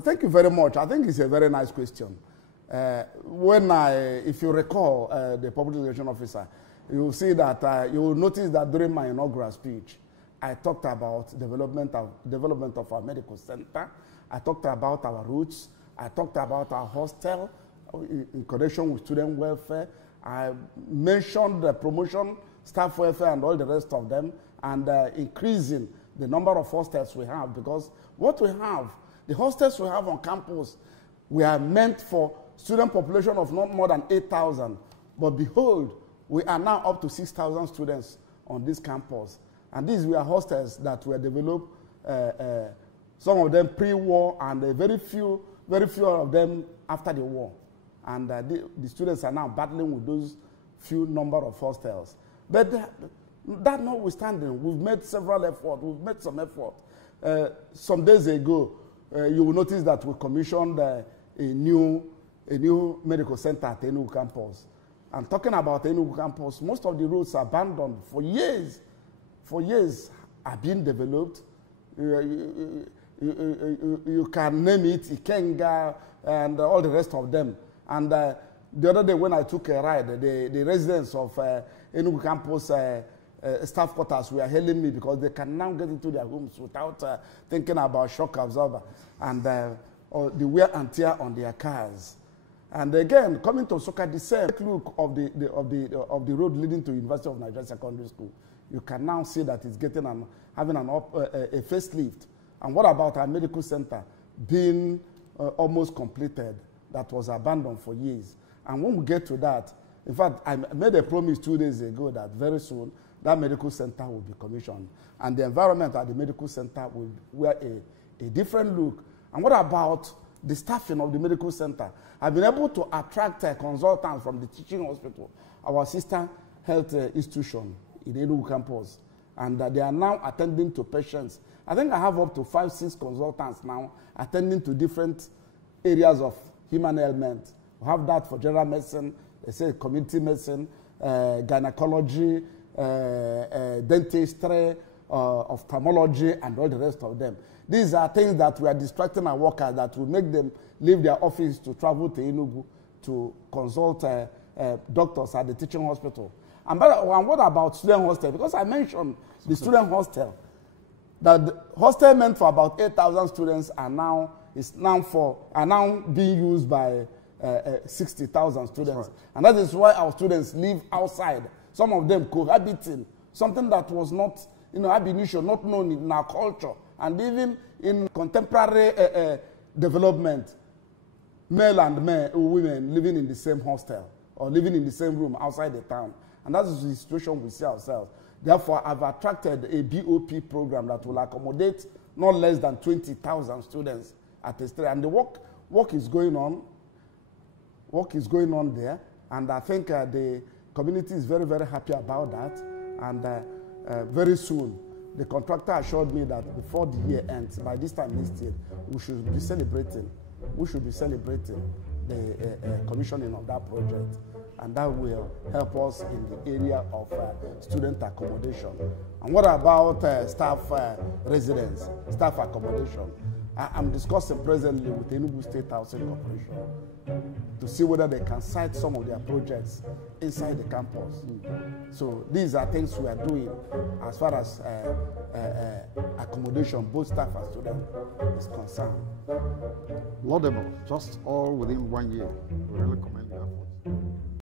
Thank you very much. I think it's a very nice question. If you recall, the public relations officer, you will see that, you will notice that during my inaugural speech, I talked about development of our medical center. I talked about our roots. I talked about our hostel in connection with student welfare. I mentioned the promotion, staff welfare, and all the rest of them, and increasing the number of hostels we have, because what we have, the hostels we have on campus, we are meant for student population of not more than 8,000. But behold, we are now up to 6,000 students on this campus. And these were hostels that were developed, some of them pre-war, and very few of them after the war. And the students are now battling with those few number of hostels. But that notwithstanding, we've made several efforts. We've made some effort. Some days ago, you will notice that we commissioned a new medical center at Enugu campus. And talking about Enugu campus, most of the roads are abandoned for years. For years are being developed. You can name it, Ikenga, and all the rest of them. And the other day when I took a ride, the residents of Enugu campus staff quarters were hailing me because they can now get into their homes without thinking about shock absorber and the wear and tear on their cars. And again, coming to Soka, the same look of the road leading to University of Nigeria Secondary School, you can now see that it's getting having a facelift. And what about our medical center being almost completed, that was abandoned for years? And when we get to that, in fact, I made a promise 2 days ago that very soon that medical center will be commissioned. And the environment at the medical center will wear a different look. And what about the staffing of the medical center? I've been able to attract consultants from the teaching hospital, our sister health institution in Enugu campus. And they are now attending to patients. I think I have up to 5, 6 consultants now attending to different areas of human ailment. We have that for general medicine, they say community medicine, gynecology, dentistry, ophthalmology, and all the rest of them. These are things that we are distracting our workers, that will make them leave their office to travel to Enugu to consult doctors at the teaching hospital. And what about student hostel? Because I mentioned the student hostel, that the hostel meant for about 8,000 students are now being used by 60,000 students. Right. And that is why our students live outside. Some of them cohabiting, something that was not, ab initio, not known in our culture. And even in contemporary development, male and women living in the same hostel or living in the same room outside the town. And that is the situation we see ourselves. Therefore, I've attracted a BOP program that will accommodate not less than 20,000 students at a stage. And the work is going on. Work is going on there. And I think the community is very, very happy about that. And very soon, the contractor assured me that before the year ends, by this time next year, we should be celebrating the commissioning of that project. And that will help us in the area of student accommodation. And what about staff residence, staff accommodation? I'm discussing presently with Enugu State Housing Corporation to see whether they can site some of their projects inside the campus. So these are things we are doing as far as accommodation, both staff and students, is concerned. Laudable, just all within 1 year. We really commend your efforts.